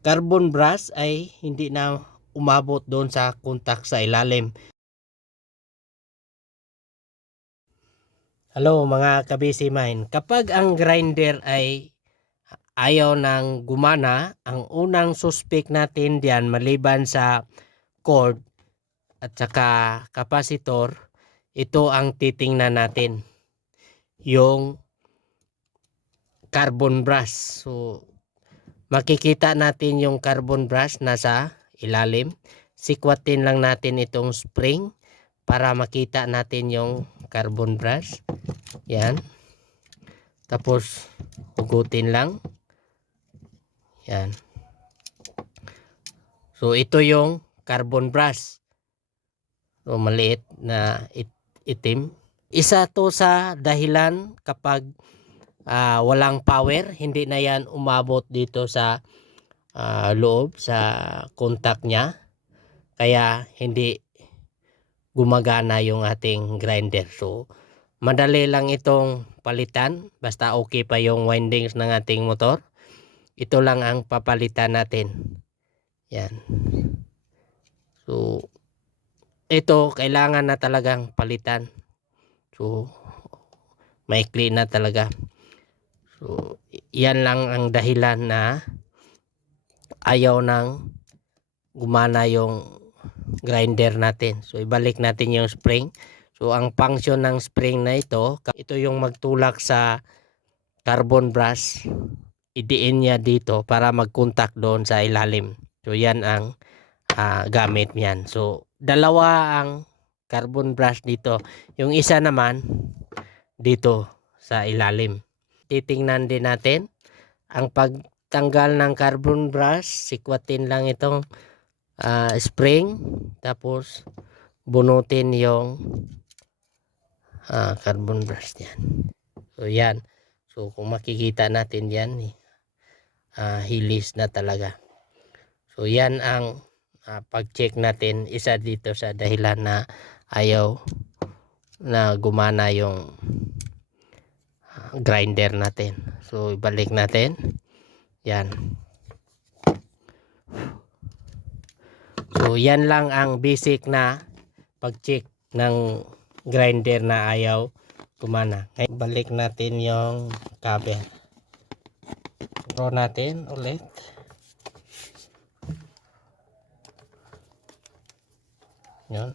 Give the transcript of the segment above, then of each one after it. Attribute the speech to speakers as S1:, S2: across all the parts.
S1: carbon brush ay hindi na umabot doon sa contact sa ilalim. Hello mga kabisi mine. Kapag ang grinder ay ayaw nang gumana, ang unang suspect natin diyan maliban sa cord at saka capacitor, ito ang titingnan natin. Yung carbon brush. So, makikita natin yung carbon brush nasa ilalim. Sikwatin lang natin itong spring para makita natin yung carbon brush. Yan. Tapos, hugutin lang. Yan. So, ito yung carbon brush. So, maliit na it- itim. Isa to sa dahilan kapag ah, walang power, hindi na yan umabot dito sa ah, loob, sa contact niya. Kaya hindi gumagana yung ating grinder. So, madali lang itong palitan. Basta okay pa yung windings ng ating motor. Ito lang ang papalitan natin. Yan. So, ito kailangan na talagang palitan. So, maikli na talaga. Yan lang ang dahilan na ayaw nang gumana yung grinder natin. So, ibalik natin yung spring. So, ang function ng spring na ito, ito yung magtulak sa carbon brush. Idiin niya dito para mag-contact doon sa ilalim. So, yan ang ah, gamit niyan. So, dalawa ang carbon brush dito. Yung isa naman dito sa ilalim. Titingnan din natin ang pagtanggal ng carbon brush. Sikwatin lang itong ah, spring. Tapos bunutin yung ah, carbon brush yan. So yan. So kung makikita natin yan, ah, hilis na talaga. So yan ang ah, pag-check natin. Isa dito sa dahilan na ayaw na gumana yung grinder natin. So ibalik natin. Yan. So yan lang ang basic na pag-check ng grinder na ayaw gumana. Ngayon, balik natin yung cover. Throw natin ulit. Yun.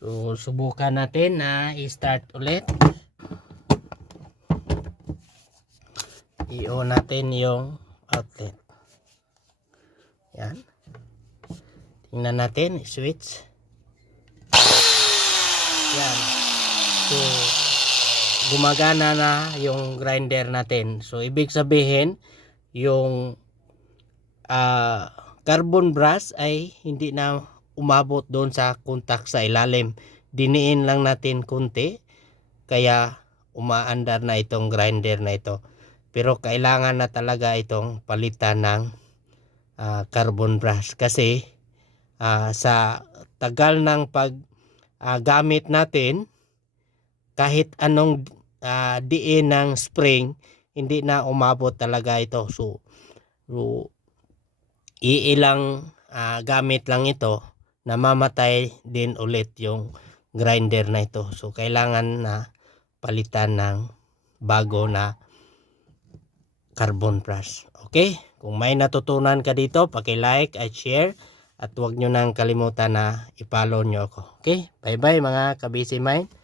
S1: So, subukan natin na i-start ulit. I-on natin yung outlet. Yan. Tingnan natin, switch. Yan. So, gumagana na yung grinder natin. So, ibig sabihin, yung ah, carbon brush ay hindi na umabot doon sa contact sa ilalim. Diniin lang natin kunti, kaya umaandar na itong grinder na ito. Pero kailangan na talaga itong palitan ng ah, carbon brush kasi ah, sa tagal ng pag ah, gamit natin kahit anong ah, diin ng spring hindi na umabot talaga ito so, so iilang ah, gamit lang ito namamatay din ulit yung grinder na ito. So kailangan na palitan ng bago na carbon brush okay? Kung may natutunan ka dito paki-like at share. At huwag nyo nang kalimutan na i-follow nyo ako. Okay? Bye bye mga kabisi mine